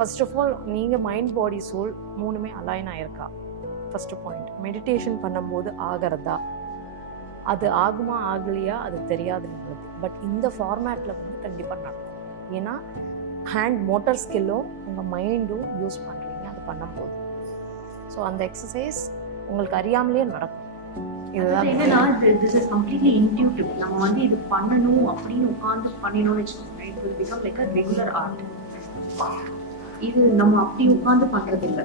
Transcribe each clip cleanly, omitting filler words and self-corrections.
First of all நீங்கள் mind பாடி soul மூணுமே align ஆயிருக்கா ஃபர்ஸ்ட் பாயிண்ட். மெடிடேஷன் பண்ணும்போது ஆகிறதா, அது ஆகுமா ஆகலையா அது தெரியாது நம்மளுக்கு. பட் இந்த ஃபார்மேட்டில் வந்து கண்டிப்பாக நடக்கும். ஏன்னா ஹேண்ட் மோட்டார் ஸ்கில்லும் உங்கள் மைண்டும் யூஸ் பண்ணுறீங்க அது பண்ணும்போது. ஸோ அந்த எக்ஸசைஸ் உங்களுக்கு அறியாமலே நடக்கும். இதுதான் என்னன்னா திஸ் இஸ் கம்ப்ளீட்லி இன்ட்யூட்டிவ். நம்ம வந்து இது பண்ணணும் அப்படின்னு உட்காந்து பண்ணினோம்னு வச்சுக்கோங்க, it will become like a regular art. இது நம்ம அப்படி உட்காந்து பண்றது இல்லை.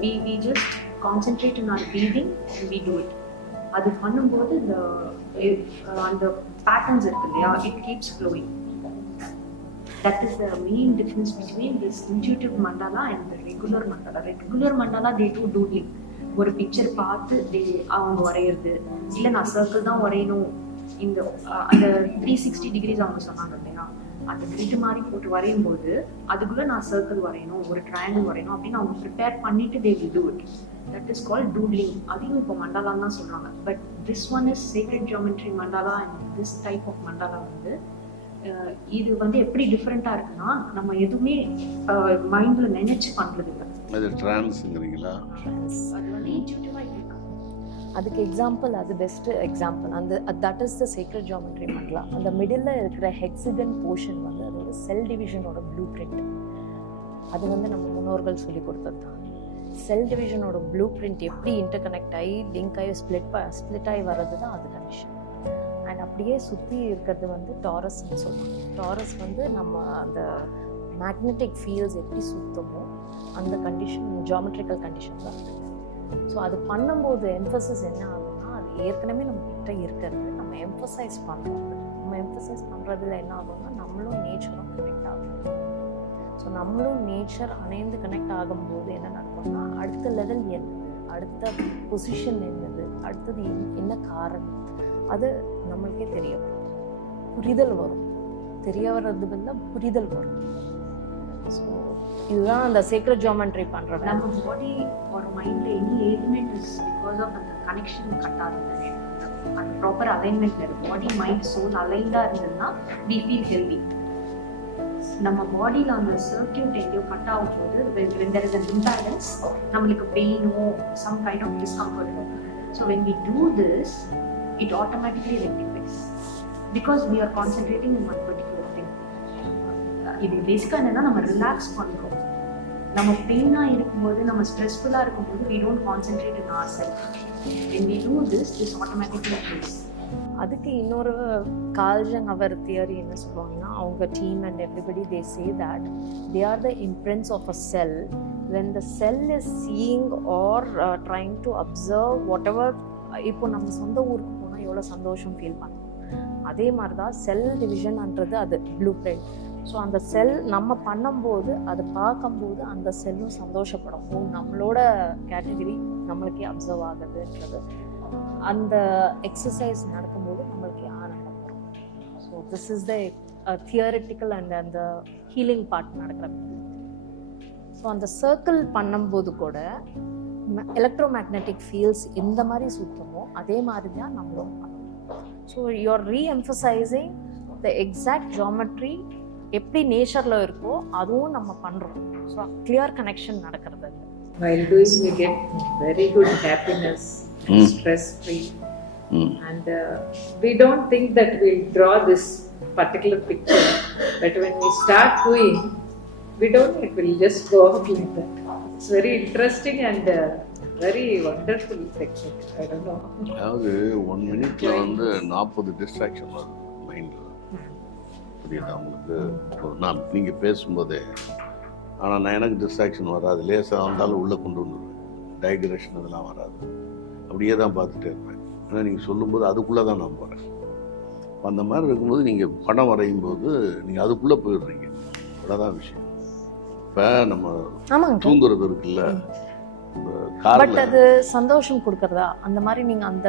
we just concentrate on our breathing and we do it. அது பண்ணும்போது அந்த பேட்டர்ன்ஸ் இருக்கு இல்லையா, it keeps flowing. That is the main difference between this intuitive mandala and the regular mandala. Regular mandala they do doodling. ஒரு picture பார்த்து அவங்க வரைகிறது, இல்லை நான் சர்க்கிள் தான் வரையணும், இந்த அந்த 360 டிகிரிஸ் அவங்க சொன்னாங்க இல்லையா, அந்த கிரிட் மாதிரி போட்டு வரையும் போது அதுக்குள்ள நான் சர்க்கிள் வரையணும், ஒரு ட்ரையாங்கிள் வரையணும் அப்படின்னு அவங்க ப்ரிப்பேர் பண்ணிட்டு they will do it. That is called doodling. அதையும் இப்போ மண்டாலான்னு தான் சொல்றாங்க. But this one is sacred geometry mandala. and this type of mandala வந்து இது வந்து எப்படி டிஃப்ரெண்டா இருக்குன்னா, நம்ம எதுவுமே மைண்ட்ல நினைச்சு பண்றது இல்லை. அது ட்ரான்ஸ்ங்கறீங்களா? அது வந்து இன்ட்யூட்டிவா இருக்கு. அதுக்கு எக்ஸாம்பிள், அது பெஸ்ட் எக்ஸாம்பிள். அந்த that is the secret geometry mandala. அந்த மிடில் இருக்கிற ஹெக்ஸகன் போர்ஷன் வந்து அதோட செல் டிவிஷனோட ப்ளூ பிரிண்ட். அது வந்து நம்ம முன்னோர்கள் சொல்லி கொடுத்தது தான். செல் டிவிஷனோட ப்ளூ பிரிண்ட் எப்படி இன்டர் கனெக்ட் ஆகி லிங்க் ஆகி ஸ்பிளிட் ஆகி வர்றது தான் அது கண்டிஷன். அண்ட் அப்படியே சுற்றி இருக்கிறது வந்து டாரஸ்ன்னு சொல்லுவாங்க. டாரஸ் வந்து நம்ம அந்த மேக்னெட்டிக் ஃபீல்ட்ஸ் எப்படி சுத்தமோ அந்த கண்டிஷன் ஜியோமெட்ரிக்கல் கண்டிஷன் தான். ஸோ அது பண்ணும்போது எம்ஃபசிஸ் என்ன ஆகும்னா, அது ஏற்கனவே நம்ம கிட்ட இருக்கிறது நம்ம எம்ஃபசைஸ் பண்ணுறோம். நம்ம எம்ஃபசைஸ் பண்ணுறதுல என்ன ஆகும்னா நம்மளும் நேச்சரும் கனெக்ட் ஆகும். ஸோ நம்மளும் நேச்சர் அணைந்து கனெக்ட் ஆகும்போது என்ன நடக்கும்னா, அடுத்த லெவல் என்னது, அடுத்த பொசிஷன் என்னது, அடுத்தது என்ன காரணம், அது நம்மளுக்கே தெரிய வரும், புரிதல் வரும். தெரிய வர்றது வந்து புரிதல் வரும். ஸோ இதுதான் அந்த சீக்ரெட் ஜியோமெட்ரி பண்றது. நம்ம பாடி ஒரு மைண்ட்ல any element is because of அந்த கனெக்ஷன் கட் ஆகுது. அந்த ப்ராப்பர் அலைன்மெண்ட்ல இருக்கு. பாடி மைண்ட் சோல் அலைன்டா இருந்ததுன்னா we feel healthy. நம்ம பாடியில அந்த சர்க்கியூட் எங்கேயோ கட் ஆகும் போது when there is an imbalance, நம்மளுக்கு பெயினோ some kind of discomfort. So when we do this, it automatically rectifies because we are concentrating in one particular thing. இது பேசிக்கா என்னன்னா, நம்ம ரிலாக்ஸ் பண்றோம். நம்ம பெயினா இருக்கும்போது, நம்ம ஸ்ட்ரெஸ்ஃபுல்லா இருக்கும்போது we don't concentrate in ourselves. When we do this automatically happens. அதுக்கு இன்னொரு கால்ஜங் அவர் தியரி என்ன சொல்லுவாங்கன்னா, அவங்க team and everybody they say that they are the imprints of a cell. when the cell is seeing or trying to observe whatever. இப்போ நம்ம சொந்த ஊருக்கு போனால் எவ்வளோ சந்தோஷம் ஃபீல் பண்ணுவோம், அதே மாதிரி தான் செல் டிவிஷன்ன்றது அது ப்ளூ பிரிண்ட். ஸோ அந்த செல் நம்ம பண்ணும்போது அதை பார்க்கும்போது அந்த செல்லும் சந்தோஷப்படும். ஓ, நம்மளோட கேட்டகரி நம்மளுக்கே அப்சர்வ் ஆகுதுன்றது அந்த எக்ஸசைஸ் நடக்கும்போது நம்மளுக்கே ஆனந்தம் வரும். So this is the theoretical and அந்த ஹீலிங் பார்ட் நடக்கிற. ஸோ அந்த சர்க்கிள் பண்ணும்போது கூட எலக்ட்ரோ மேக்னெட்டிக் ஃபீல்ட்ஸ் எந்த மாதிரி சுத்தமோ அதே மாதிரி தான் நம்மளும் பண்ணணும். So you are re-emphasizing the exact geometry எப்படி நேச்சரில் இருக்கோ அதுவும் நம்ம பண்ணுறோம். ஸோ கிளியர் கனெக்ஷன் நடக்கிறது. While doing we get very good happiness, stress free, and we don't think that we'll draw this particular picture, but when we start doing, we don't, it will just go out like that. It's very interesting and very wonderful technique. I don't know. அதாவது 1 மினிட்ல வந்து 40 distraction வரும் மைண்டில். புரியுதா உங்களுக்கு? நான் நீங்கள் பேசும்போதே, ஆனால் நான் எனக்கு டிஸ்ட்ராக்ஷன் வராது. லேசாக வந்தாலும் உள்ளே கொண்டு வந்துடுவேன். டைக்ரெஷன் அதெல்லாம் வராது. அப்படியே தான் பார்த்துட்டே இருப்பேன். ஆனால் நீங்கள் சொல்லும்போது அதுக்குள்ளே தான் நான் போகிறேன். அந்த மாதிரி இருக்கும்போது நீங்கள் படம் வரையும் போது நீங்கள் அதுக்குள்ளே போயிடுறீங்க. அவ்வளோதான் விஷயம். இப்போ நம்ம தூங்குறது இருக்குல்ல, பட் அது சந்தோஷம் கொடுக்கறதா அந்த மாதிரி நீங்கள் அந்த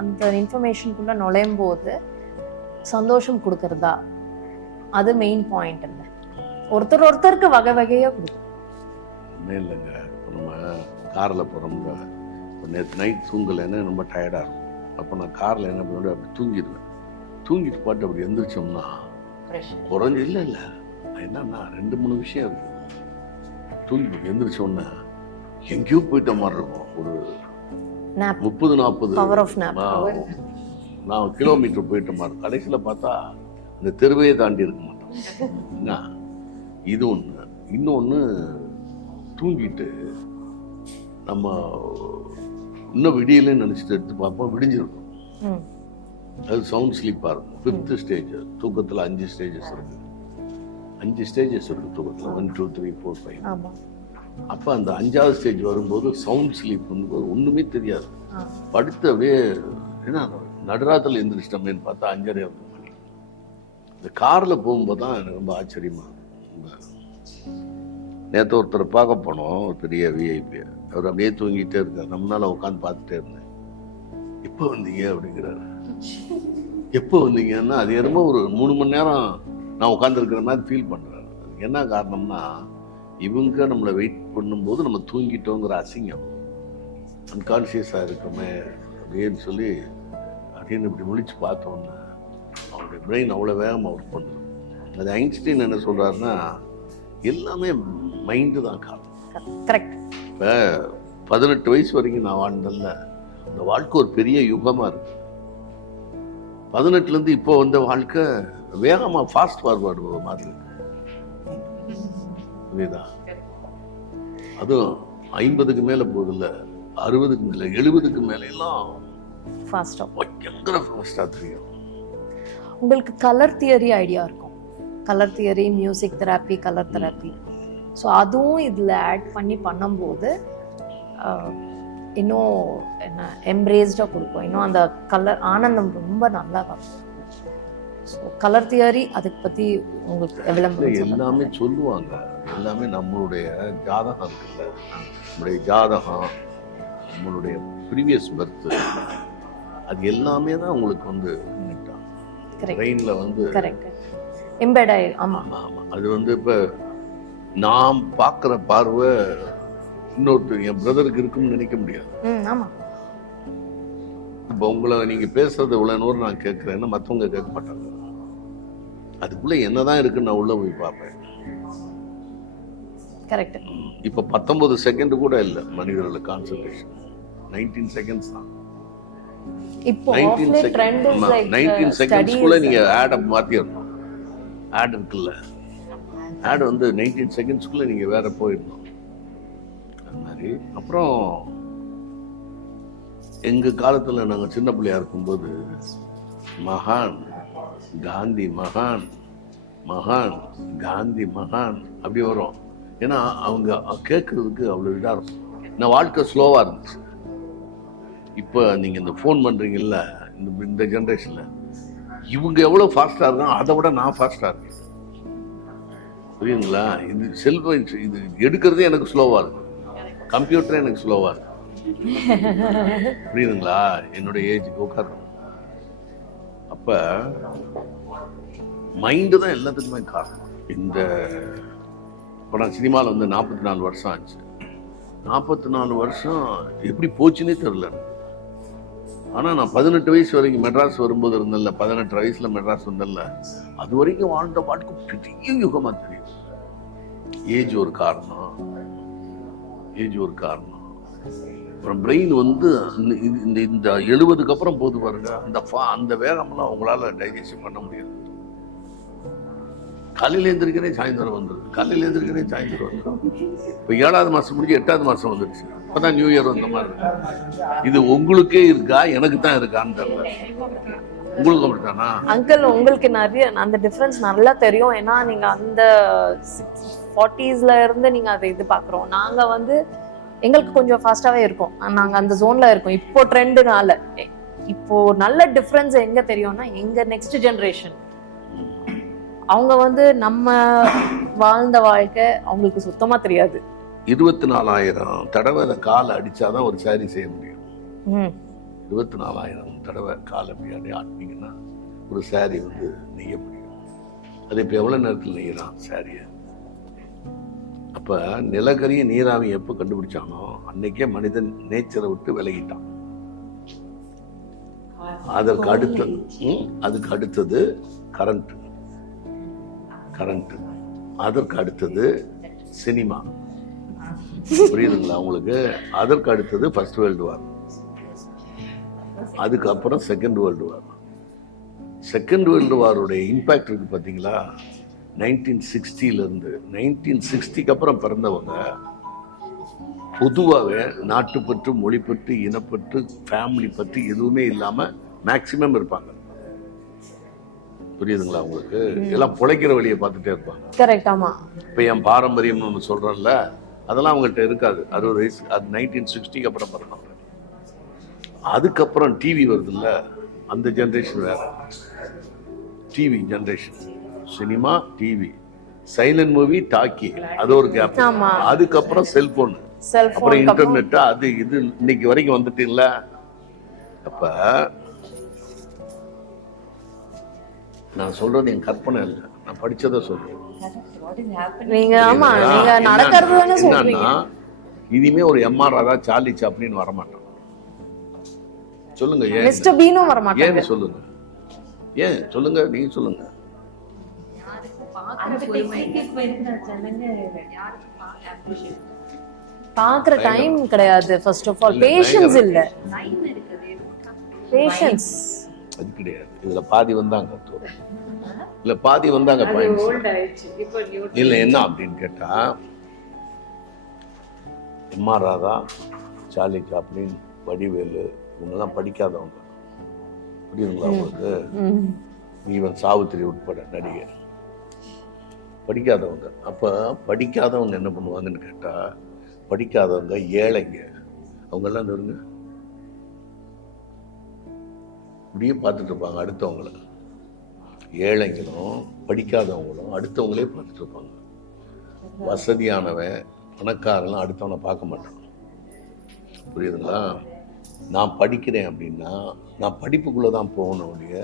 அந்த இன்ஃபர்மேஷனுக்குள்ளே நுழையும் போது சந்தோஷம் கொடுக்கறதா, அது மெயின் பாயிண்ட் இல்லை. ஒருத்தருக்கு வகை வகையாக கொடுக்கும். ஒன்றும் இல்லைங்க. இப்போ நம்ம காரில் போகிறோம்ல, இப்போ நேற்று நைட் தூங்கலைன்னு ரொம்ப டயர்டாக இருக்கும். அப்போ நான் காரில் என்ன பண்ணுவேன், அப்படி தூங்கிடுவேன். தூங்கிட்டு பாட்டு அப்படி எந்திரிச்சோம்னா குறைஞ்சி இல்லை என்னன்னா 2-3 விஷயம் இருக்குது. தூங்கி எந்திரிச்ச உடனே எங்கேயோ போயிட்ட மாதிரி இருக்கும். ஒரு நாப் 30-40 பவர் ஆஃப் நாப் நான் கிலோமீட்டர் போயிட்ட மாதிரி. கடைசியில் பார்த்தா இந்த தெருவையே தாண்டி இருக்க மாட்டோம். என்ன இது ஒன்று. இன்னொன்று, தூங்கிட்டு நம்ம இன்னும் விடியலன்னு நினச்சிட்டு எடுத்து பார்ப்போம், விடிஞ்சிருக்கும். அது சவுண்ட் ஸ்லீப்பாக இருக்கும். 5th stage. தூக்கத்தில் 5 ஸ்டேஜஸ் இருக்கு. 5 ஸ்டேஜஸ் இருக்கு தூக்கத்தில். 1 2 3 4 5. ஆமா. அப்போ அந்த 5வது ஸ்டேஜ் வரும்போது சவுண்ட் ஸ்லீப் வந்து ஒன்றுமே தெரியாது. படுத்து அப்படியே ஏன்னா நடுராத்தில் எந்திரிச்சிட்டோமேன்னு பார்த்தா 5:30 மணி. இந்த காரில் போகும்போது தான் எனக்கு ரொம்ப ஆச்சரியமா. நேற்று ஒருத்தரை பார்க்க போனோம், ஒரு பெரிய விஐபி. அவர் அப்படியே தூங்கிட்டே இருக்கார். நம்மளால உட்காந்து பார்த்துட்டே இருந்தேன். எப்போ வந்தீங்க அப்படிங்கிறாரு. எப்போ வந்தீங்கன்னா அது என்னமோ ஒரு 3 மணி நேரம் நான் உட்காந்துருக்கிற மாதிரி ஃபீல் பண்ணுறேன். என்ன காரணம்னா, இவங்க நம்மளை வெயிட் பண்ணும்போது நம்ம தூங்கிட்டோங்கிற அசிங்கம், அன்கான்சியஸாக இருக்கோமே அப்படின்னு சொல்லி அப்படின்னு இப்படி முழிச்சு பார்த்தோன்னு அவனுடைய பிரெயின் அவ்வளோ வேகமாக ஒர்க் பண்ணுது. அது ஐன்ஸ்டீன் என்ன சொல்கிறாருன்னா, எல்லாமே மைண்டு தான் காரணம். கரெக்ட். இப்போ 18 வயசு வரைக்கும் நான் வாழ்ந்தேன்ல, அந்த வாழ்க்கை ஒரு பெரிய யுகமாக இருக்கு. 18லேருந்து இப்போ வந்த வாழ்க்கை வேகமாக ஃபாஸ்ட் ஃபார்வர்டு மாதிரி இருக்கு. புரியுதா? அதுவும் 50க்கு மேலே போதில்ல, 60க்கு மேலே, 70க்கு மேலே எல்லாம் ஃபாஸ்டா பயங்கர ஃபாஸ்டாக தெரியும். உங்களுக்கு கலர் தியரி ஐடியா இருக்கும். Colour theory, music therapy, colour therapy. So அதுவும் இதில் ஆட் பண்ணி பண்ணும்போது இன்னும் என்ன எம்ப்ரேஸ்டாக கொடுக்கும். இன்னும் அந்த கலர் ஆனந்தம் ரொம்ப நல்லா வரும். ஸோ கலர் தியரி அதுக்கு பற்றி உங்களுக்கு எவ்வளோ எல்லாமே சொல்லுவாங்க. எல்லாமே நம்மளுடைய ஜாதகம் இருக்குல்ல, நம்மளுடைய ஜாதகம், நம்மளுடைய ப்ரீவியஸ் பர்த், அது எல்லாமே தான் உங்களுக்கு வந்து பிரெயினில் வந்து கரெக்ட் எம்பெட் ஆயிடும். ஆமாம் ஆமாம். அது வந்து இப்போ நான் பார்க்குற பார்வை இன்னொருத்தர் என் பிரதருக்கு இருக்குன்னு நினைக்க முடியாது. ஆமாம். இப்போ உங்களை நீங்கள் பேசுறது இவ்வளோ நேரம் நான் கேட்குறேன்னா மற்றவங்க கேட்க மாட்டாங்க. அதுக்குள்ளே என்னதான் இருக்குன்னு நான் உள்ளே போய் பார்ப்பேன். கரெக்ட். இப்போ 19 செகண்ட் கூட இல்லை மனிதர்களோட கான்சன்ட்ரேஷன். 19 செகண்ட்ஸ் தான். இப்போ 19 செகண்ட்ஸ்க்குள்ள நீங்க ஆட் மாத்திரணும். ஆட் இருக்குல்ல, ஆட் வந்து 19 செகண்ட்ஸ்க்குள்ள நீங்க வேற போயிடணும். அது மாதிரி அப்புறம் எங்க காலத்துல நாங்க சின்ன பிள்ளையா இருக்கும்போது மகான் காந்தி மகான், மகான் காந்தி மகான் அப்படி வரும். ஏன்னா அவங்க கேட்கறதுக்கு அவ்வளோ இதாக இருக்கும். நான் வாழ்க்கை ஸ்லோவாக இருந்துச்சு. இப்போ நீங்கள் இந்த ஃபோன் பண்ணுறீங்கல்ல, இந்த ஜென்ரேஷனில் இவங்க எவ்வளோ ஃபாஸ்ட்டாக இருக்காங்க, அதை விட நான் ஃபாஸ்ட்டாக இருக்கேன். புரியுதுங்களா? இது செல்ஃபோன் இது எடுக்கிறதே எனக்கு ஸ்லோவாக இருக்கும். கம்ப்யூட்டரே எனக்கு ஸ்லோவாக இருக்கும். புரியுதுங்களா? என்னுடைய ஏஜுக்கு உட்காரணும். அப்போ மைண்டு தான் எல்லாத்துக்குமே காரணம். இந்த இப்போ நான் சினிமாவில் வந்து 44 வருஷம் ஆச்சு. 44 வருஷம் எப்படி போச்சுன்னே தெரில. ஆனால் நான் 18 வயசு வரைக்கும் மெட்ராஸ் வரும்போது இருந்தேன்ல, 18 வயசில் மெட்ராஸ் வந்தேன்ல, அது வரைக்கும் வாழ்ந்த வாழ்க்கை பெரிய யுகமாக தெரியும். ஏஜ் ஒரு காரணம், ஏஜ் ஒரு காரணம். அப்புறம் பிரெயின் வந்து இந்த 70க்கு அப்புறம் போது பாருங்க, அந்த வேகம்லாம் உங்களால் டைஜஷன் பண்ண முடியாது. காலையில் எழுந்திருக்கிறேன் சாயந்தரம் வந்துடுது, காலையில் எழுந்திருக்கிறேன் சாயந்தரம் வந்துடும். இப்போ 7வது மாதம் முடிஞ்சு 8வது மாதம் வந்துடுச்சு. இப்போ தான் நியூ இயர் வந்த மாதிரி இருக்கு. இது உங்களுக்கே இருக்கா, எனக்கு தான் இருக்கான்னு தெரியல. உங்களுக்கு அப்படித்தானா? அங்கிள், உங்களுக்கு நிறைய அந்த டிஃப்ரென்ஸ் நல்லா தெரியும். ஏன்னா நீங்க அந்த 40ஸ்ல இருந்து நீங்க அதை இது பாக்குறோம். நாங்க வந்து எங்களுக்கு கொஞ்சம் ஃபாஸ்டாவே இருக்கும். நாங்க அந்த ஜோன்ல இருக்கோம். இப்போ ட்ரெண்டுனால இப்போ நல்ல டிஃப்ரென்ஸ் எங்க தெரியும்னா, எங்க நெக்ஸ்ட் ஜெனரேஷன் அவங்க வந்து நம்ம வாழ்ந்த வாழ்க்கை அவங்களுக்கு சுத்தமா தெரியாது. 24,000 தடவை அதை காலை அடிச்சாதான் ஒரு சாரி செய்ய முடியும். 24,000 தடவை காலை அப்படி ஆட்டினீங்கன்னா ஒரு சாரி வந்து நெய்ய முடியும். அது இப்போ எவ்வளோ நேரத்தில் நெய்யலாம் சாரியை? அப்போ நிலக்கரிய நீராவி எப்போ கண்டுபிடிச்சானோ அன்னைக்கே மனிதன் நேச்சரை விட்டு விலகிட்டான். அதுக்கு அடுத்தது கரண்ட், அதற்கு அடுத்தது சினிமா, புரியுதுங்களா உங்களுக்கு? அதற்கு அடுத்தது ஃபர்ஸ்ட் வேர்ல்டு வார், அதுக்கப்புறம் second world war. Second world வாருடைய இம்பேக்ட் இருக்கு பார்த்தீங்களா? 1960 1960க்கு அப்புறம் பிறந்தவங்க பொதுவாகவே நாட்டுப்பற்று, மொழிப்பற்று, இனப்பற்று, ஃபேமிலி பற்றி எதுவுமே இல்லாமல் மேக்சிமம் இருப்பாங்க. புரியுதுங்களா உங்களுக்கு? எல்லாம் பிழைக்கிற வழியை பார்த்துட்டே இருப்பாங்க. கரெக்ட். ஆமா. இப்போ என் பாரம்பரியம்னு ஒன்று சொல்கிறேன்ல, அதெல்லாம் அவங்கள்ட்ட இருக்காது. 60 வயசு, அது 1960க்கு அப்புறம் பிறந்தவங்க. அதுக்கப்புறம் டிவி வருதுல்ல, அந்த ஜென்ரேஷன் வேற. TV generation, cinema, TV, silent movie, talkie, அது ஒரு கேப். அதுக்கப்புறம் செல்போன், அப்புறம் இன்டர்நெட், அது இது இன்னைக்கு வரைக்கும் வந்துட்டீங்களா? அப்ப நான் சொல்றது என் கற்பனை இல்லை, நான் படிச்சதை சொல்றேன். என்னன்னா இனிமே ஒரு எம்ஆர் ராதா, சார்லி சாப்ளின் வரமாட்டான். சொல்லுங்க ஏன்? மிஸ்டர் பீனும் வரமாட்டாங்க. ஏன் சொல்லுங்க, ஏன் சொல்லுங்க, நீங்க சொல்லுங்க. பாக்குற டைம் கிடையாது. ஃபர்ஸ்ட் ஆஃப் ஆல் பேஷன்ஸ் இல்ல. பேஷன்ஸ் அது கிடையாது. இதுல பாதி வந்தாங்க, இல்ல பாதி வந்தாங்க. இல்ல என்ன அப்படின்னு கேட்டா, MR Radha, Charlie Chaplin, Vadivelu, இவங்கெல்லாம் படிக்காதவங்க. புரியுதுங்களா உங்களுக்கு? ஈவன் சாவித்திரி உட்பட நடிகர் படிக்காதவங்க. அப்ப படிக்காதவங்க என்ன பண்ணுவாங்கன்னு கேட்டா, படிக்காதவங்க ஏழைங்க, அவங்கெல்லாம் நெருங்க இப்படியே பார்த்துட்டு இருப்பாங்க அடுத்தவங்கள. ஏழைங்களும் படிக்காதவங்களும் அடுத்தவங்களே பார்த்துட்டு இருப்பாங்க. வசதியானவன், பணக்காரெல்லாம் அடுத்தவனை பார்க்க மாட்டான். புரியுதுங்களா? நான் படிக்கிறேன் அப்படின்னா நான் படிப்புக்குள்ளே தான் போகணும் ஒழிய,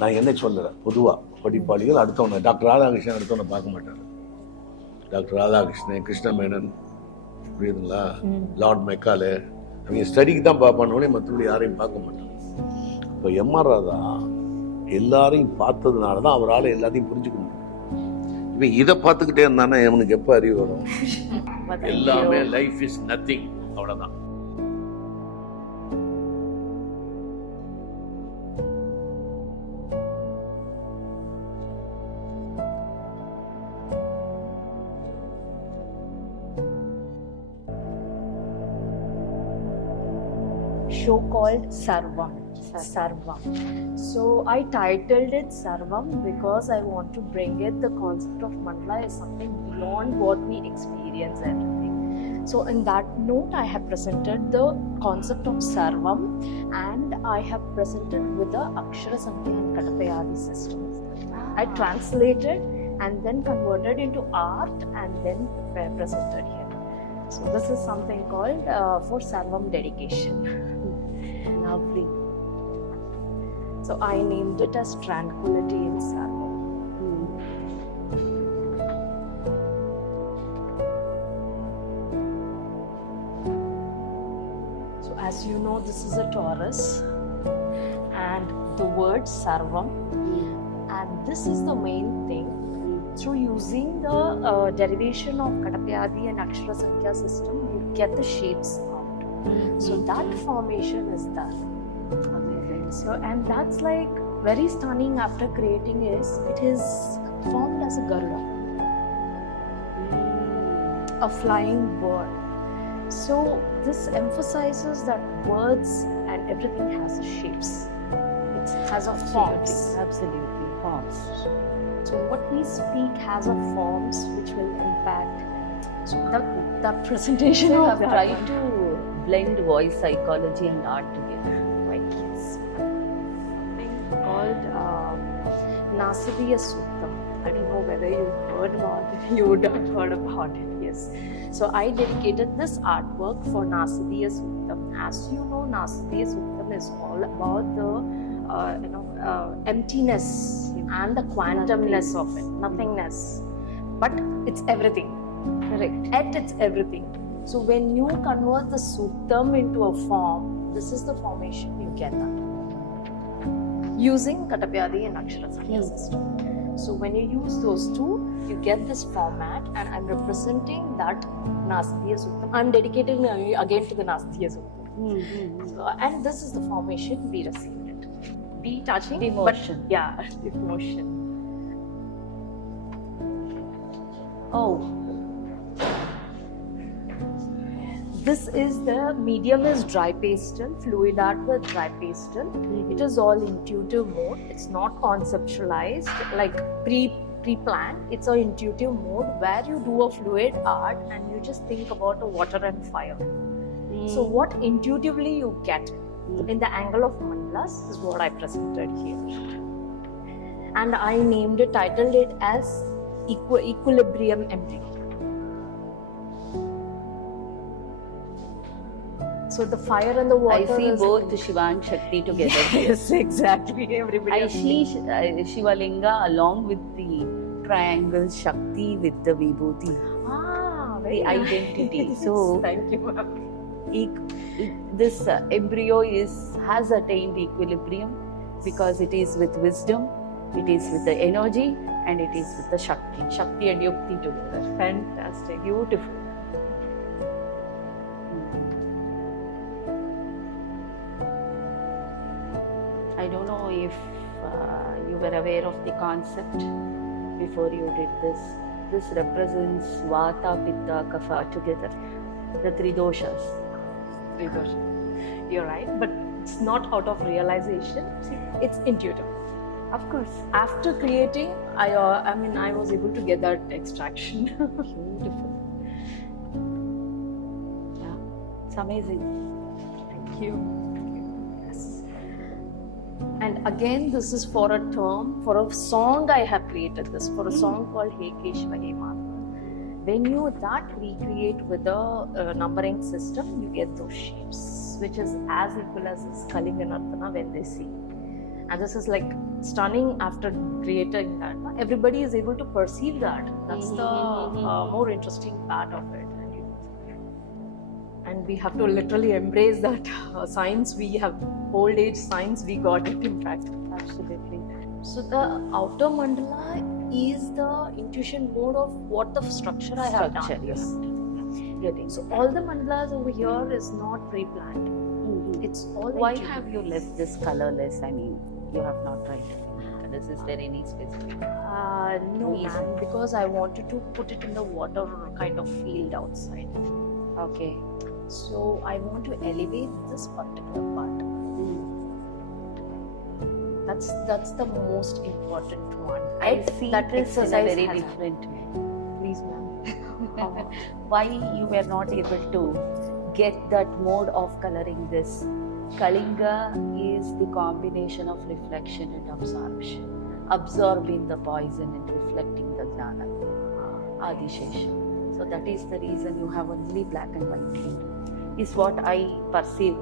நான் என்ன சொல்லுறேன், பொதுவாக படிப்பாளிகள் அடுத்தவனை, டாக்டர் ராதாகிருஷ்ணன் அடுத்தவனை பார்க்க மாட்டார். டாக்டர் ராதாகிருஷ்ணன், கிருஷ்ணமேனன், புரியுதுங்களா, லார்ட் மெக்காலே, அவங்க ஸ்டடிக்கு தான் பார்ப்பானோடனே மற்றபடி யாரையும் பார்க்க மாட்டாங்க. இப்போ எம்ஆர் ராதா எல்லாரையும் பார்த்ததுனால தான் அவரால் எல்லாத்தையும் புரிஞ்சுக்க முடியும். இப்போ இதை பார்த்துக்கிட்டே இருந்தானா அவனுக்கு எப்போ அறிவு வரும்? எல்லாமே லைஃப் இஸ் நத்திங், அவ்வளோதான். Show called Sarvam. So I titled it Sarvam because I want to bring it, the concept of mandala is something beyond what we experience everything. So in that note, I have presented the concept of Sarvam, and I have presented with the Akshara Sankhya and Katapayadi systems. I translated and then converted into art and then presented here. So this is something called for Sarvam dedication. Lovely. So I named it as Tranquility in Sarvam. So as you know, this is a Taurus and the word Sarvam, and this is the main thing. Through using the derivation of Katapayadi and Akshara Sankhya system, you get the shapes out. So that formation is that. So, and that's like very stunning after creating is, it is formed as a Garuda, a flying bird. So this emphasizes that words and everything has shapes. It has a forms. Absolutely, forms. So what we speak has a forms which will impact. So that presentation So of I've that tried to blend voice psychology and art together. right, yes. Something called Nasadiya Suktam. I don't know whether you heard about it. You would have heard about it, yes. So I dedicated this artwork for Nasadiya Suktam. As you know, Nasadiya Suktam is all about the emptiness and the quantumness of it, nothingness. But it's everything. Correct. It's everything. So when you convert the Suktam into a form, this is the formation you get that. Using Katapayadi and Akshara Sankhya system. So when you use those two, you get this format, and I'm representing that Nastiya Suktam. I'm dedicating again to the Nastiya Suktam. So, and this is the formation we received it. Be touching, Demotion. but yeah, demotion. Oh, This is the medium is dry pastel, fluid art with dry pastel. It is all intuitive mode. It's not conceptualized like pre-planned. It's an intuitive mode where you do a fluid art and you just think about the water and fire. So what intuitively you get in the angle of mandalas is what I presented here. And I titled it as Equilibrium Embryo. So the fire and the water. I see is both Shiva and Shakti together. Yes, exactly. Everybody. I see Shiva Linga along with the triangle Shakti with the Vibhuti. Very The identity. So thank you, ma'am. This embryo has attained equilibrium because it is with wisdom, it is with the energy, and it is with the Shakti and Yukti together. Fantastic, beautiful. I don't know if you were aware of the concept before you did this. This represents Vata, Pitta, Kapha together, the three doshas. You're right, but it's not out of realization. It's intuitive. Of course, after creating, I was able to get that extraction. Beautiful. Yeah, it's amazing. Thank you. Yes. And again, this is for a term, for a song I have created this, for a song called Hey Keshava Hey Madhava. When you recreate with the numbering system, you get those shapes, which is as equal as Kalinga Nartana when they see. And this is like stunning after creating that. Everybody is able to perceive that. That's the more interesting part of it. And we have to literally embrace that science. We have old age science, we got it in fact. Absolutely. So the outer mandala is the intuition mode of what the structure I have done. Yes. Getting. So all the mandalas over here is not pre-planned. It's all Why intuitive. have you left this colorless? I mean, you have not tried to this. Is there any specific? No, reason? ma'am, because I wanted to put it in the water kind of field outside. Okay. So I want to elevate this particular part. That's the most important one. I see that this in a exercise very has different way. Please, ma'am. Why you were not able to get that mode of coloring this? Kalinga is the combination of reflection and absorption. Absorbing the poison and reflecting the jnana. Adishesha. So that is the reason you have only black and white. Is what I perceive.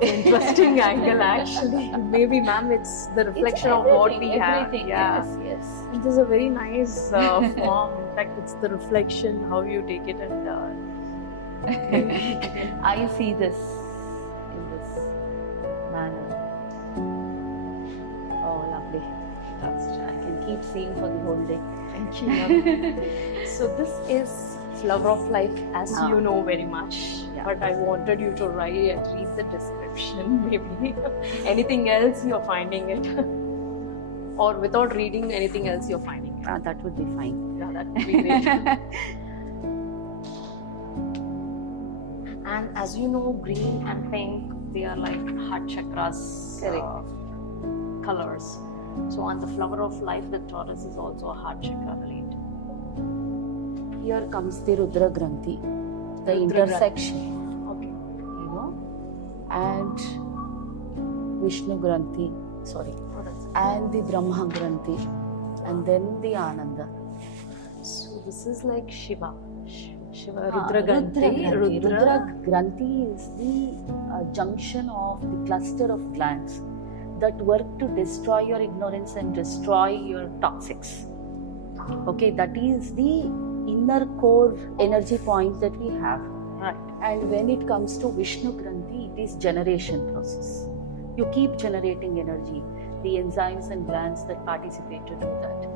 Interesting angle, actually. Maybe, ma'am, it's the reflection of what we have. Everything, Yeah. yes. It is a very nice form. In fact, it's the reflection, how you take it, and I see this in this manner. Oh, lovely. I can keep seeing for the whole day. thank you, ma'am. So this is Flower of Life, as you know very much. Yeah. But I wanted you to read the description. Maybe anything else you're finding it, or without reading anything else you're finding it. That would be fine. Yeah, that would be great. And as you know, green and pink, they are like heart chakras colors. So on the Flower of Life, the Taurus is also a heart chakra related. Here comes the Rudra Granthi, the Rudra intersection, Okay. you know, and Vishnu Granthi, sorry, Oh, that's it. and the Brahma Granthi, and then the Ananda. So this is like Shiva. Shiva, Ah, Rudra Granthi. Rudra Granthi is the junction of the cluster of glands that work to destroy your ignorance and destroy your toxics. Okay, that is the inner core energy point that we have. Right. And when it comes to Vishnu Granthi, it is generation process. You keep generating energy. The enzymes and glands that participate to do that.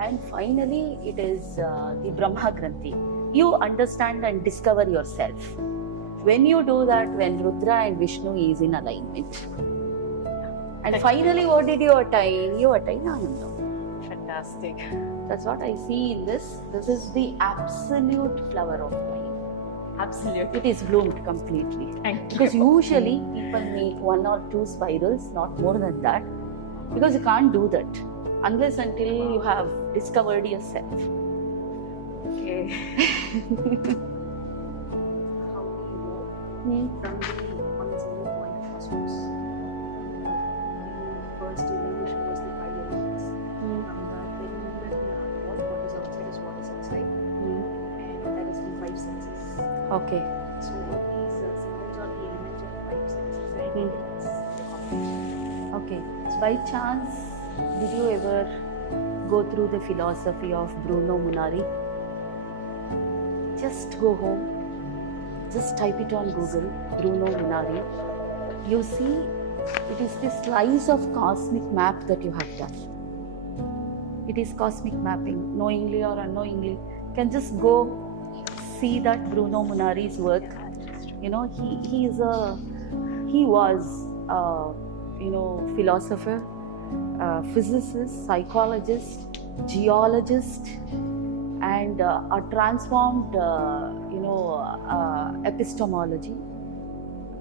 And finally, it is the Brahma Granthi. You understand and discover yourself. When you do that, when Rudra and Vishnu is in alignment. And finally, what did you attain? You attain Anandam. Fantastic. That's what I see in this. This is the absolute flower of life. Absolutely. It is bloomed completely. Thank Because you. usually people make 1 or 2 spirals, not more than that. Because you can't do that unless until you have discovered yourself. Okay. How we work from the conceiving point of cosmos. The first evolution was the 5 elements. From that, when we look at what is outside is what is inside, and that is the 5 senses. Okay. So all these symbols are the elements of 5 senses, and it's the combination. Okay. By chance, did you ever go through the philosophy of Bruno Munari? Just go home. Just type it on Google, Bruno Munari. You see, it is this slice of cosmic map that you have done. It is cosmic mapping, knowingly or unknowingly. You can just go see that Bruno Munari's work. You know, he was philosopher, physicist, psychologist, geologist, and a transformed epistemology,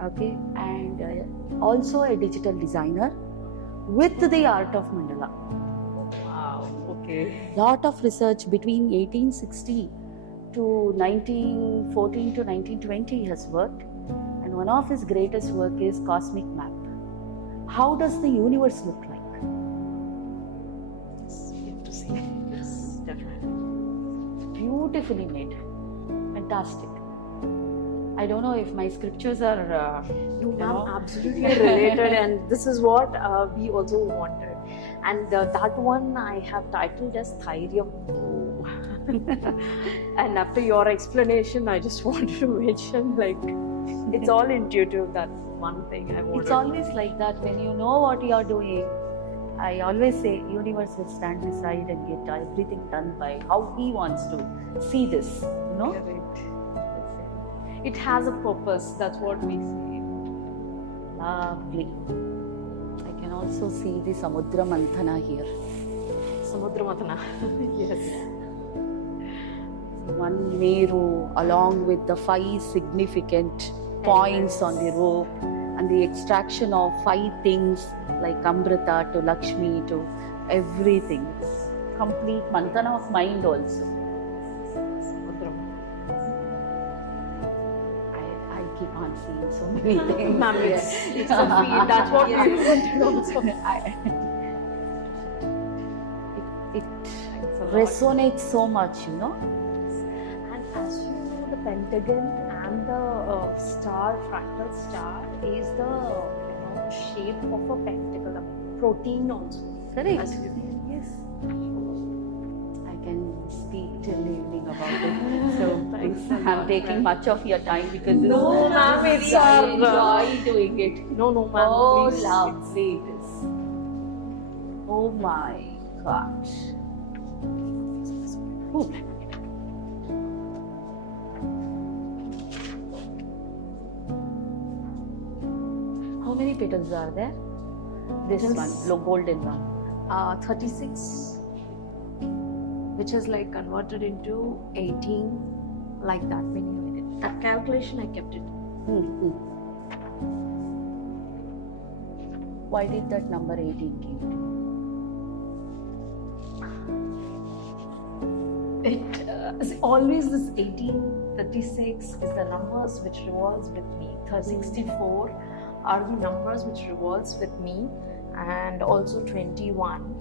okay, and also a digital designer with the art of mandala. Wow. Okay. Lot of research between 1860 to 1914 to 1920 has worked, and one of his greatest work is Cosmic Map. How does the universe look like? Yes, we have to see. Yes, definitely. Beautifully made. Fantastic. I don't know if my scriptures are No, ma'am, absolutely related, and this is what we also wanted. And that one I have titled as Thairyam. And after your explanation, I just wanted to mention, like, it's all intuitive. That one thing I wanted. It's always like that. When you know what you are doing, I always say universe will stand beside and get everything done by how he wants to see this, you know? Correct. It has a purpose. That's what we say. Lovely. I can also see the Samudra Manthana here. Samudra Mathana. Yes. One Meru along with the 5 significant points on the rope and the extraction of 5 things like Amrita to Lakshmi to everything. It's complete Manthana of mind also. Samudra. I keep on seeing so many things. Ma'am, it's a feel. That's what we wanted also. It resonates so much, you know. And as you know, the pentagon and the star, fractal star, is the shape of a pentacle, a protein also. Correct. As you know. Yes. I can speak till evening about it. So Thanks a I'm lot, taking ma'am. much of your time because this No, is ma'am, it's I our, enjoy doing it. No, ma'am. Oh, please. lovely it is. Oh my gosh. Ooh. How many petals are there? This Petals? one, golden one. 36, which is like converted into 18, like that when you did it. That calculation I kept it. Why did that number 18 came to? Always this 18, 36 is the numbers which revolves with me. 64 are the numbers which revolves with me, and also 21.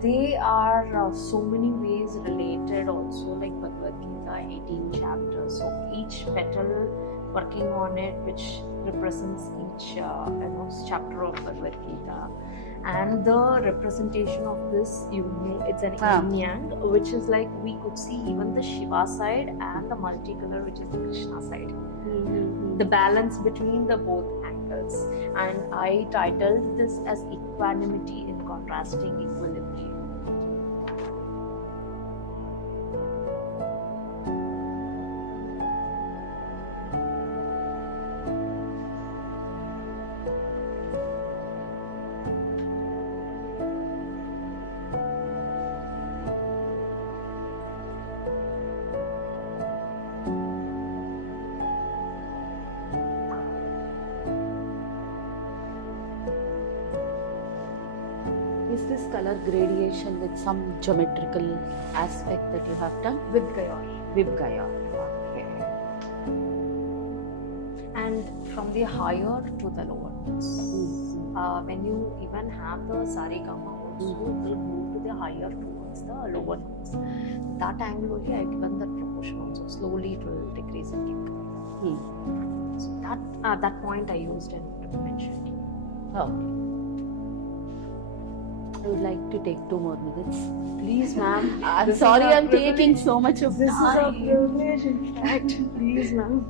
They are so many ways related also, like Bhagavad Gita, 18 chapters. So each petal working on it, which represents each chapter of Bhagavad Gita. And the representation of this, it's an yin yang, which is like we could see even the Shiva side and the multicolor, which is the Krishna side. The balance between the both angles. titles, and I titled this as Equanimity in Contrasting Equilibrium. Is this color gradation with some geometrical aspect that you have done? With Gayor. With Gaia. Okay. And from the higher to the lower notes. When you even have the sarigama also, it will move to the higher towards the lower notes. That angle only I given that proportion also. Slowly it will decrease and keep going. So that point I used and mentioned. Okay. I would like to take 2 more minutes. Please, ma'am. I'm This is sorry our I'm privilege. taking so much of This is our time. privilege, in fact. Please, ma'am.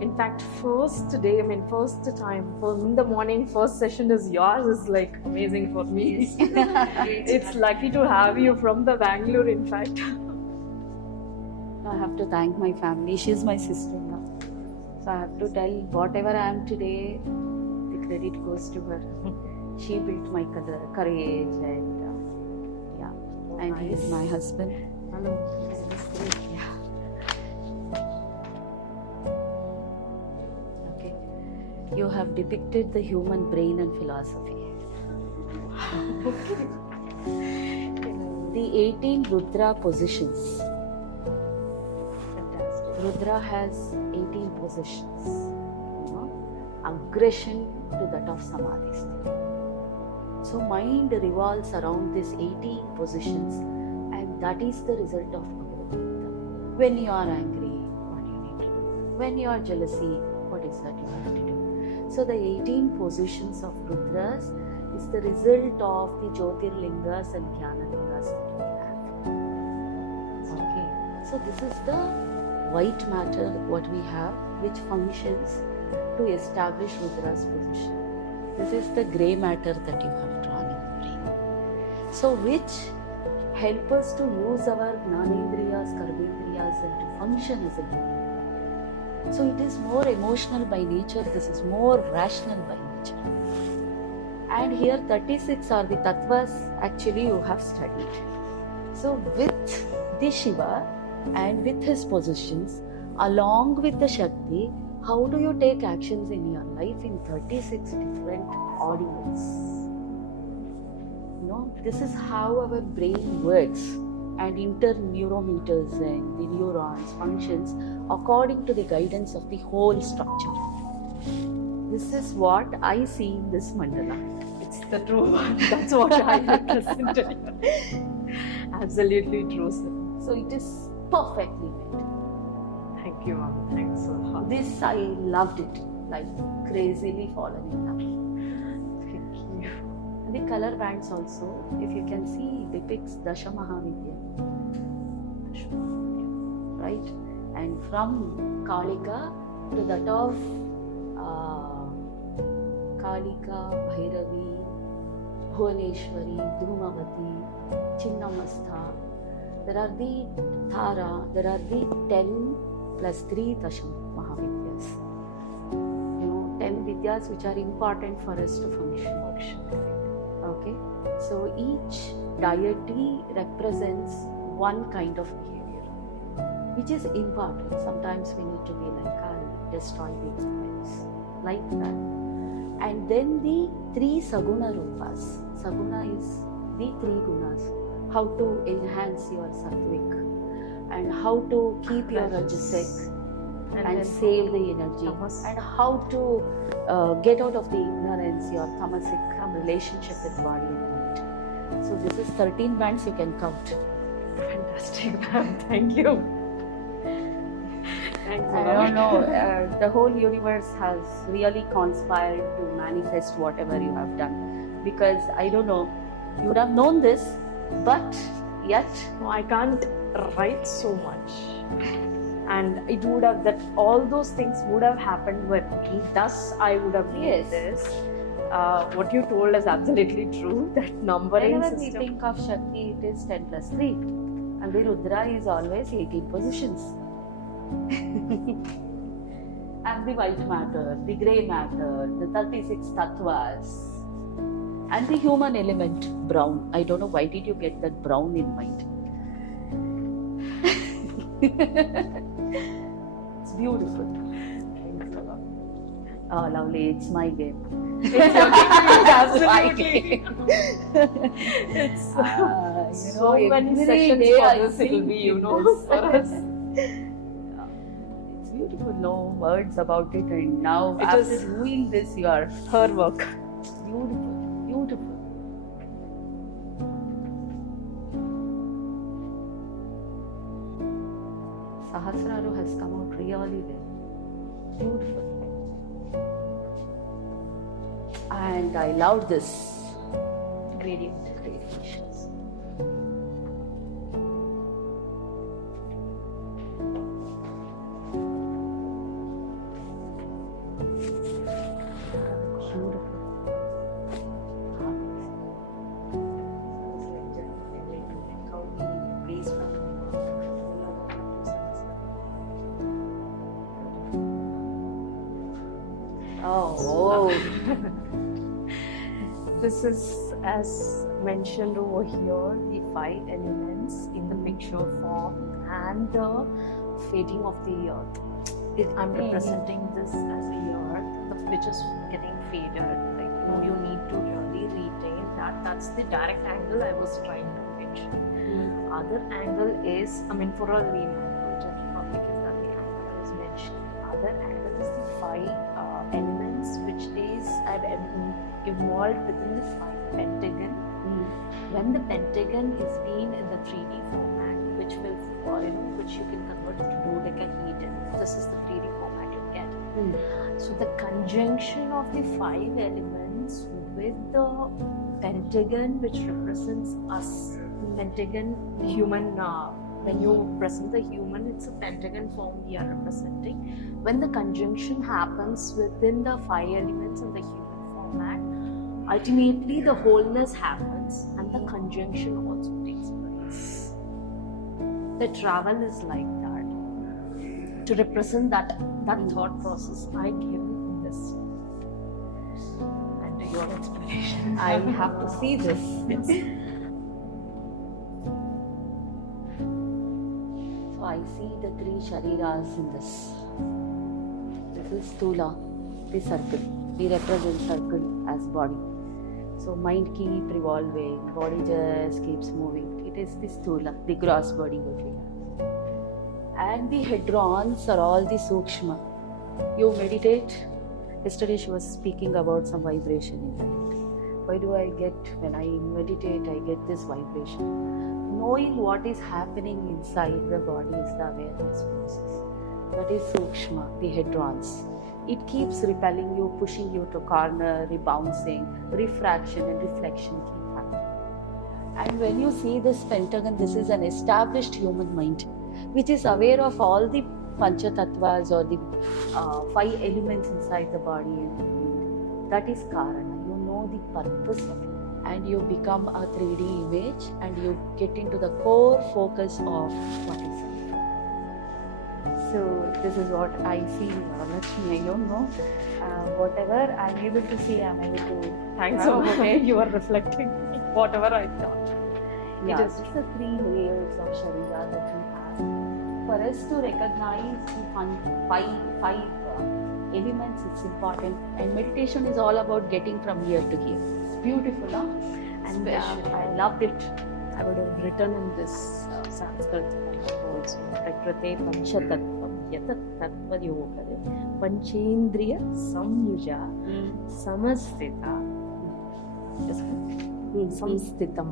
In fact, first time, in the morning, first session is yours, is like amazing for me. It's lucky to have you from the Bangalore, in fact. I have to thank my family. She's my sister-in-law. So I have to tell whatever I am today, the credit goes to her. She built my courage and and he is my husband. Hello. Yeah. Okay. You have depicted the human brain and philosophy. The 18 Rudra positions. Fantastic. Rudra has 18 positions. Aggression to that of Samadhi state. So mind revolves around these 18 positions, and that is the result of Bhagavad Gita. When you are angry, what you need to do? When you are jealousy, what is that you have to do? So the 18 positions of Rudras is the result of the Jyotirlingas and Jnanalingas that we have. Okay. So this is the white matter what we have, which functions to establish Rudra's position. This is the grey matter that you have drawn in the brain. So which help us to use our Gnanendriyas, Karmendriyas and to function as a human. So it is more emotional by nature, this is more rational by nature. And here 36 are the tattvas actually you have studied. So with the Shiva and with his positions along with the Shakti, how do you take actions in your life in 36 different ordinals? This is how our brain works, and interneurometers and the neurons functions according to the guidance of the whole structure. This is what I see in this mandala. It's the true one. That's what I represented. Absolutely true, sir. So it is perfectly made. Thank you, ma'am. Thanks so much. This I loved it, like crazily fallen in love. Thank you. The color bands also, if you can see, depicts Dasha Mahavidya. Right? And from Kalika to that of Kalika, Bhairavi, Bhuvaneshwari, Dhumavati, Chinnamastha. There are the Thara, there are the 10 plus 3 Dasha Mahavidyas. 10 Vidyas which are important for us to function. Okay, so each deity represents one kind of behavior, which is important. Sometimes we need to be like, I'll destroy the ignorance, like that. And then the 3 Saguna Rupas. Saguna is the 3 gunas. How to enhance your sattvic and how to keep your rajasic and save the energy, and how to get out of the ignorance, your tamasic relationship with body and mind. So this is 13 bands you can count. Fantastic, ma'am. Thank you. Thanks a I lot. don't know, the whole universe has really conspired to manifest whatever you have done, because I don't know, you would have known this, but yet No, I can't write so much. And it would have that all those things would have happened with me. Thus, I would have made Yes. this. What you told is absolutely true. That numbering Whenever we system. think of Shakti, it is 10 plus 3. And the Rudra is always 18 positions. And the white matter, the grey matter, the 36 tattvas. And the human element, brown. I don't know why did you get that brown in mind. It's beautiful. Thanks a lot. Oh, lovely. It's my game. Absolutely. It's so many every sessions day for I this, think Sylvie, you in know, this. for us. It's beautiful. No words about it. And now, It after is- doing this, you are Her work. beautiful. Beautiful. Sahasraru has come out really well. Beautiful. And I love this gradient gradations. Oh, This is, as mentioned over here, the 5 elements in the picture form and the fading of the earth. I'm representing this as a earth, which is getting faded. Like, you need to really retain that. That's the direct angle I was trying to mention. Other angle is, for a layman, for a general public, is that the angle I was mentioning. Other angle is the 5 elements which is evolved within the 5 pentagon. When the pentagon is being in the 3D format, which will which you can convert to dodecahedron. This is the 3D format you get. So the conjunction of the 5 elements with the pentagon, which represents us, pentagon, human. When you present the human, it's a pentagon form we are representing. When the conjunction happens within the 5 elements in the human format, ultimately the wholeness happens and the conjunction also takes place. The travel is like that. To represent that thought process, I give in this. And your explanation, I have to see this. so I see the 3 shariras in this. This is Stula, the circle. We represent circle as body. So mind keep revolving, body just keeps moving. It is the Stula, the gross body what we have. And the hadrons are all the Sukshma. You meditate. Yesterday she was speaking about some vibration in that. Why do I get, when I meditate, I get this vibration? Knowing what is happening inside the body is the awareness process. That is Sukshma, the hadrons. It keeps repelling you, pushing you to corner, rebouncing, refraction and reflection keep happening. And when you see this pentagon, this is an established human mind, which is aware of all the panchatattvas or the 5 elements inside the body and the mind. That is Karana. You know the purpose of it. And you become a 3D image and you get into the core focus of what is it. So this is what I see, Lakshmi. I don't know. Whatever I'm able to see, I'm able to. Thanks so much. You are reflecting whatever I thought. Yeah, It is- it's the 3 layers of Sharira that we have. For us to recognize the 5 elements, it's important. And meditation is all about getting from here to here. It's beautiful, huh? And Special. I loved it. I would have written in this Sanskrit also. Prakrate panchatattvam yatat tattvayogare panchendriya samyuja samastita. Samstitam.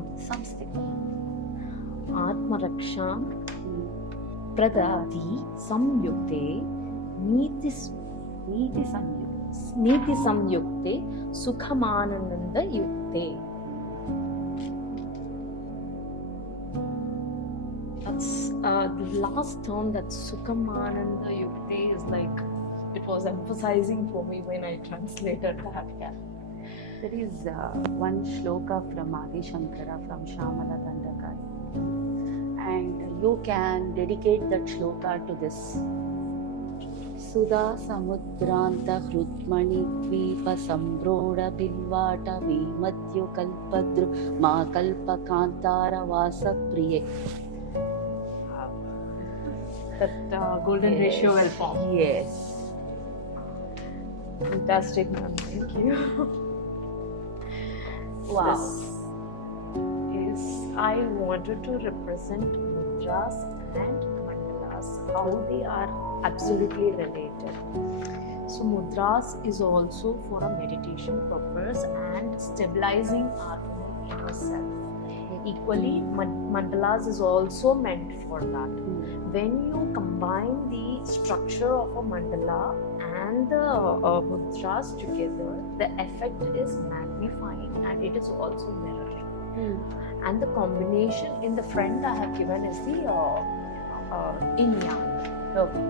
Atmaraksham pradati samyukte niti samyukte sukhamananda yukte. That's the last term, that Sukham Ananda Yukte, is like, it was emphasizing for me when I translated that. Yeah. There is one shloka from Adi Shankara from Shamala Dandakari, and you can dedicate that shloka to this. Sudha Samudranta Hrudmani Dvipa Sambroda Bilvata Vimadyu Kalpadru Ma Kalpa Kantara Vasa Priye. That golden ratio well formed. Yes. Fantastic, ma'am. Thank you. Wow. This is, I wanted to represent mudras and mandalas, how they are absolutely related. So mudras is also for a meditation purpose and stabilizing our own inner self. Equally, mandalas is also meant for that. When you combine the structure of a mandala and the mudras together, the effect is magnifying and it is also mirroring. And the combination in the front I have given is the yin yang.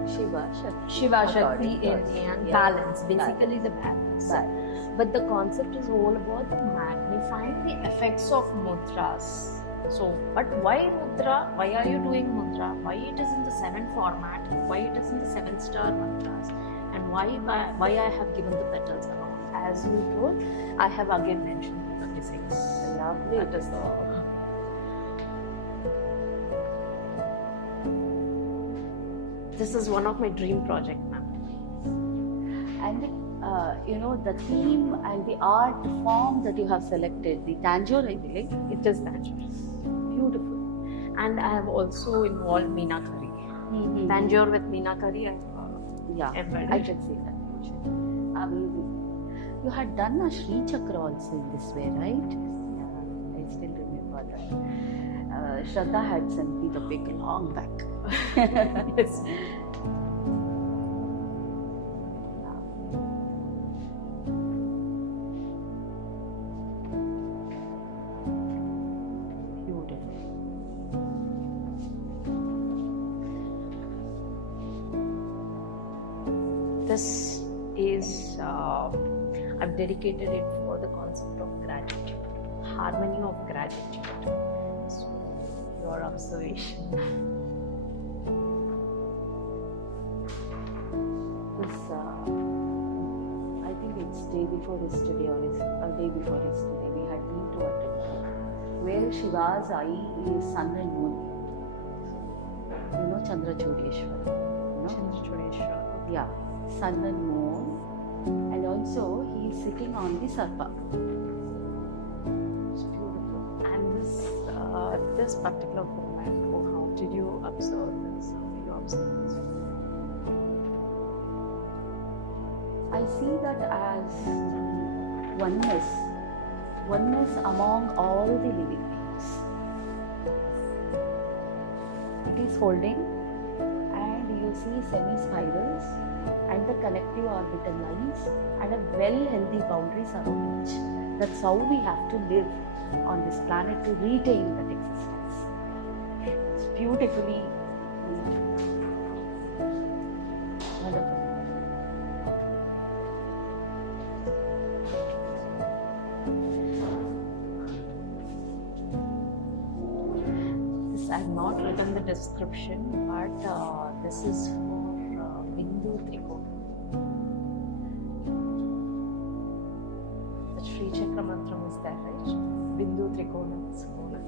Shiva, Shakti. Shiva, Shakti, Got yin it. yang, Yeah. balance, basically the balance. But the concept is all about magnifying the effects of mudras. So, but why mudra? Why are you doing mudra? Why it is in the 7 format? Why it is in the 7-star mantras? And why I have given the petals around? As you told, I have again mentioned the 36. Lovely. That is this is one of my dream project, ma'am. And the theme and the art form that you have selected, the Tanjore, I believe. It is natural. Beautiful. And I have also involved Meenakari. Tanjore with Meenakari, I Yeah, embroidered. I can see that. Amazing. You had done a Shri Chakra also in this way, right? Yeah, I still remember that. Shraddha had sent me the pic long back. Yes. Beautiful. This is, I've dedicated it for the concept of gratitude, harmony of gratitude. So, your observation. This, I think it's day before yesterday or day before yesterday, we had been to a temple where Shiva's eye is sun and moon. You know Chandrachudeshwar. Chandrachudeshwar. Yeah, sun and moon. And also he is sitting on the sarpa. It's beautiful. And this particular format, how did you observe this? How did you observe this? I see that as oneness among all the living beings. It is holding, and you see semi-spirals and the connective orbital lines and a well-healthy boundaries around each. That's how we have to live on this planet to retain that existence. It's beautifully wonderful. I have not written the description, but this is for Bindu Trikona. The Sri Chakra Mantram is there, right? Bindu Trikona, Sakona.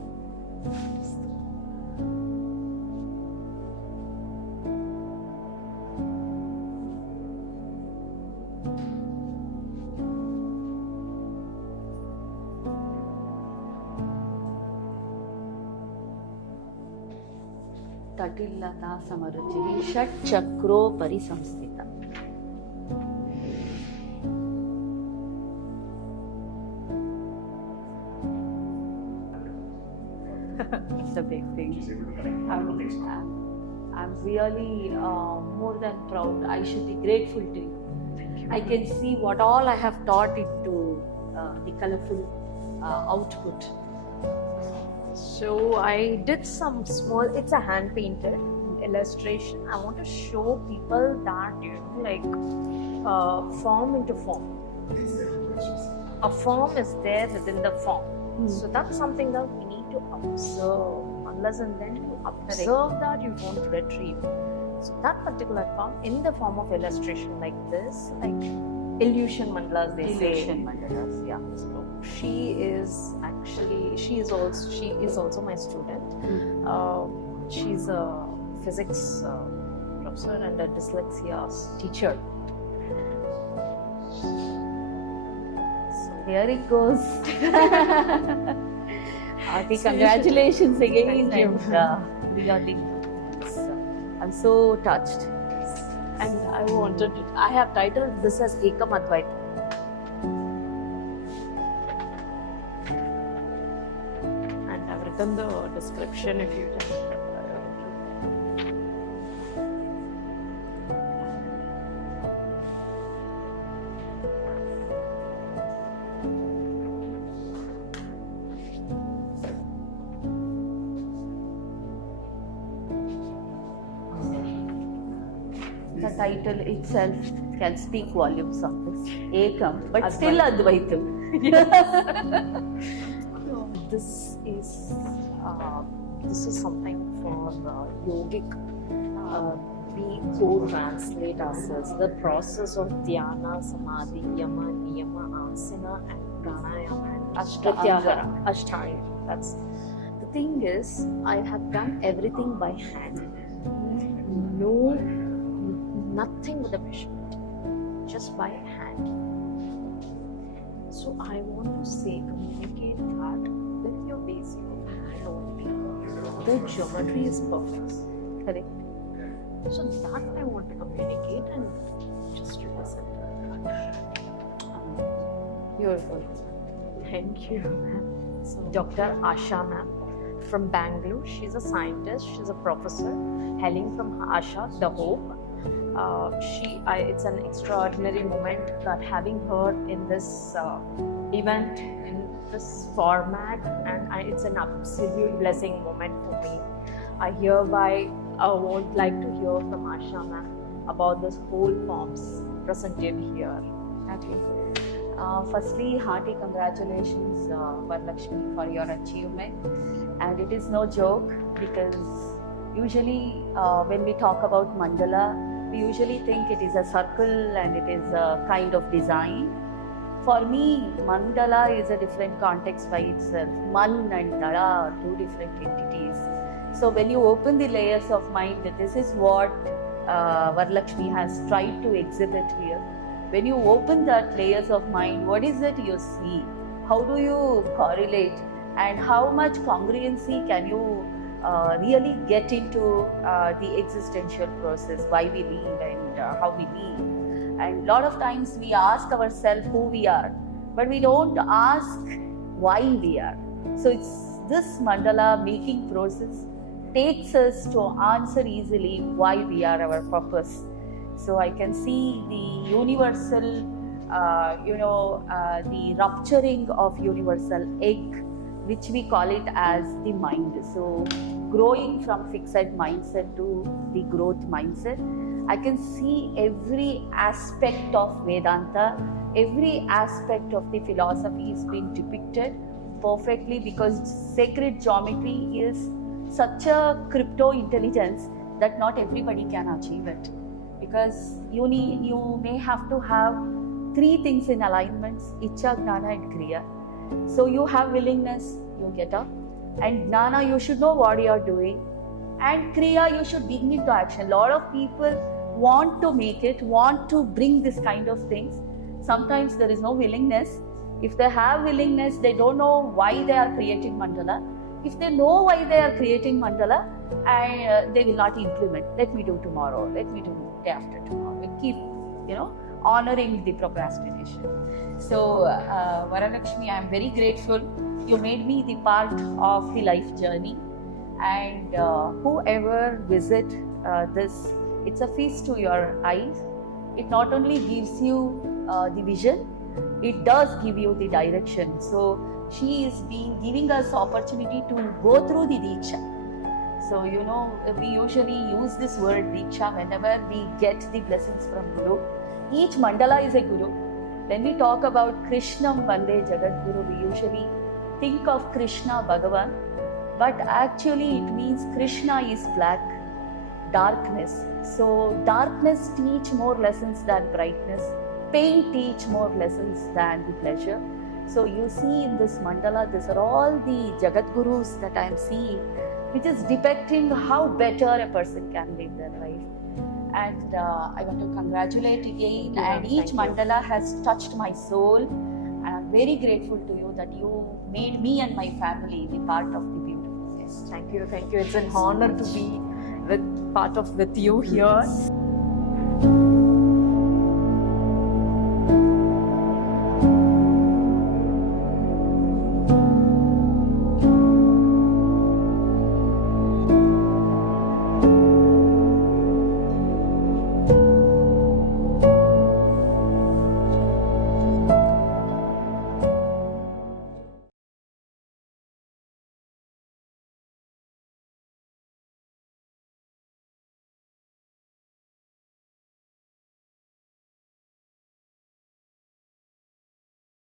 तटिल्लता समरुचिः षट्चक्रोपरि संस्थिता. It's a big thing. I'm really more than proud. I should be grateful to you. Thank you. I can see what all I have taught into the colorful output. So I did some small, it's a hand painted illustration. I want to show people that, form into form. A form is there within the form. So that's something that we need to observe. Unless and then you observe that, you won't retrieve. So that particular form, in the form of illustration like this, like illusion mandalas, they say. Illusion mandalas, yeah. So she is also my student. She's a physics professor and a dyslexia teacher. So here it goes. Aarti, congratulations again. Thank you. And really, I'm so touched. And I have titled this as Ekam Advaita. And I've written the description if you just. The title itself can speak volumes of this. Ekam, but still Advaitam. This is something for yogic. We co-translate ourselves. The process of dhyana, samadhi, yama, niyama, asana, and pranayama, and pratyahara, ashtanga. That's the thing is, I have done everything by hand. No, nothing with a measurement, just by hand. So I want to communicate that with your basic of hand only, the geometry is perfect, correct? So that I want to communicate and just to listen. Beautiful. Thank you. So Dr. Asha ma'am from Bangalore. She's a scientist. She's a professor hailing from Asha, the Hope. It's an extraordinary moment that having her in this event in this format, and it's an absolute blessing moment for me. I hereby would like to hear from Asha ma'am about this whole forms presented here. Okay. Firstly, hearty congratulations, Varalakshmi, for your achievement. And it is no joke, because usually when we talk about mandala, we usually think it is a circle and it is a kind of design. For me, mandala is a different context by itself. Man and dala are two different entities. So when you open the layers of mind, this is what Varalakshmi has tried to exhibit here. When you open that layers of mind, what is it you see? How do you correlate? And how much congruency can you really get into the existential process, why we live and how we live. And a lot of times we ask ourselves who we are, but we don't ask why we are. So it's this mandala making process takes us to answer easily why we are, our purpose. So I can see the universal, the rupturing of universal egg, which we call it as the mind. So growing from fixed mindset to the growth mindset, I can see every aspect of Vedanta, every aspect of the philosophy is being depicted perfectly, because sacred geometry is such a crypto intelligence that not everybody can achieve it. Because you may have to have three things in alignments: Icha, Gnana and Kriya. So you have willingness, you get up, and Gnana, you should know what you are doing, and Kriya, you should bring into action. A lot of people want to make it, want to bring this kind of things. Sometimes there is no willingness. If they have willingness, they don't know why they are creating mandala. If they know why they are creating mandala, they will not implement. Let me do tomorrow, let me do day after tomorrow. We keep, honoring the procrastination. So, Varalakshmi, I am very grateful. You made me the part of the life journey, and whoever visit this, it's a feast to your eyes. It not only gives you the vision, it does give you the direction. So she is giving us opportunity to go through the Diksha. So, you know, we usually use this word Diksha whenever we get the blessings from Guru. Each mandala is a Guru. When we talk about Krishnam Vande Jagat Guru, we usually think of Krishna Bhagavan, but actually it means Krishna is black, darkness. So darkness teach more lessons than brightness. Pain teach more lessons than the pleasure. So you see in this mandala, these are all the Jagat Gurus that I am seeing, which is depicting how better a person can live their life. And I want to congratulate again. And each mandala has touched my soul. And I'm very grateful to you that you made me and my family the part of the beautiful. Yes, thank you, thank you. It's an honor to be with you here.